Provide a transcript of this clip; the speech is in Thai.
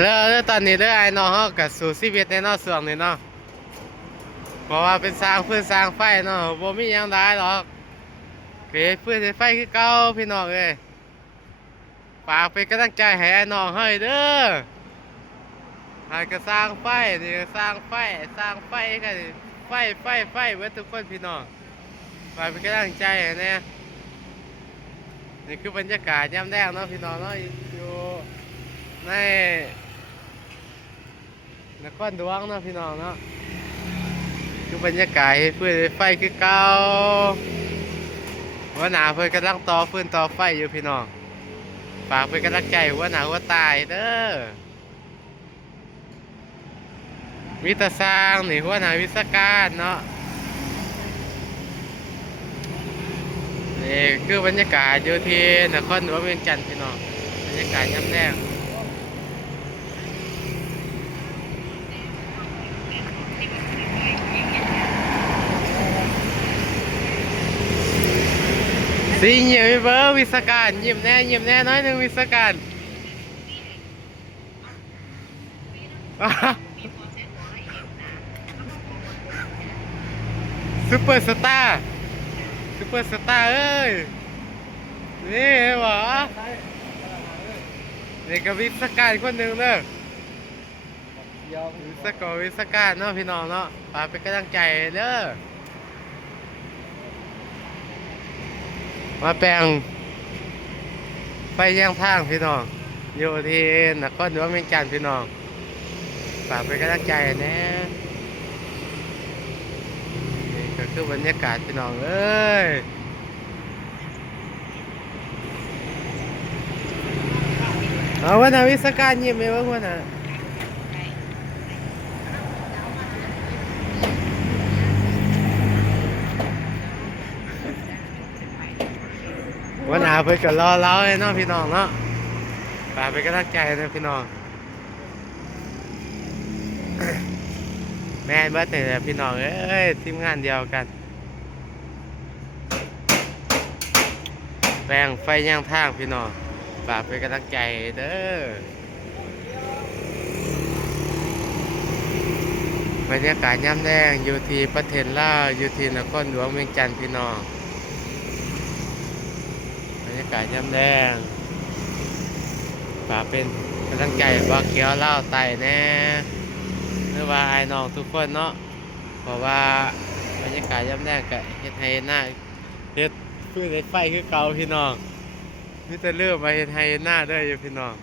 แล้วตอนนี้เด้อไอ้น้องเฮาก็สู่ชีวิตในเนาะช่วงนี้เนาะเพราะว่าเป็นสร้างฟืนสร้างไฟเนาะบ่มีหยังหลายหรอกเฮ็ดฟืนเฮ็ดไฟคือเก่าพี่น้องเอ้ยฝากเป็นกำลังใจให้ไอ้น้องเฮาเด้อให้ก็สร้างไฟนี่ก็สร้างไฟสร้างไฟกันไฟเบิดทุกคนพี่น้องฝากเป็นกำลังใจให้แน่นี่คือบรรยากาศยามแลงเนาะพี่น้องเนาะอยู่ในนครหลวงเนาะพี่น้องเนาะคือบรรยากาศเฮ็ดฟืนเฮ็ดไฟคือเก่าหัวหน้าเพิ่นกำลังต่อฟืนต่อไฟอยู่พี่น้องฝากเป็นกำลังใจหัวหน้าหัวตายเด้อวิตาสร้างนี่หัวหน้าวิศการเนาะนี่คือบรรยากาศอยู่ที่นครหลวงเวียงจันทน์พี่น้องบรรยากาศยามแลงสีเหี่ยวเบอร์วิศการยิ้มแน่น้อยหนึ่งวิศการซูเปอร์สตาร์เอ้ยนี่เหรอนี่ก็วิศการคนหนึ่งเด้อวิศการเนาะพี่น้องเนาะฝากเป็นกำลังใจเด้อมาแปลงไฟย่างทางพี่น้องอยู่ที่นครหลวงเวียงจันทน์พี่น้องฝากเป็นกำลังใจนะนี่ก็คือบรรยากาศพี่น้องเอ้ยเอาวันนาวิศการยิ้มไหมวะวันน่ะวันนาเพิ่นก็รอเราไอ้น้องพี่น้องเนาะฝากเป็นกำลังใจนะพี่น้องแม่นเบิดแต่พี่น้องเอ้ยทีมงานเดียวกันแปลงไฟย่างทางพี่น้องฝากเป็นกำลังใจเด้อบรรยากาศย่ำแดงอยู่ที่ประเทศลาวอยู่ที่นครหลวงเวียงจันทน์พี่น้องบรรยากาศย่ำแดงฝากเป็นกำลังใจบ่เขียวเล่าวไต่แน่หรือว่าไอ้น้องทุกคนเนาะเพราะว่าบรรยากาศย่ำแดงก็เฮ็ดให้หน้าเฮ็ดฟืนเฮ็ดไฟคือเก่าพี่น้องมีแต่เริ่มมาเฮ็ดให้หน้าเด้ออยู่พี่น้อง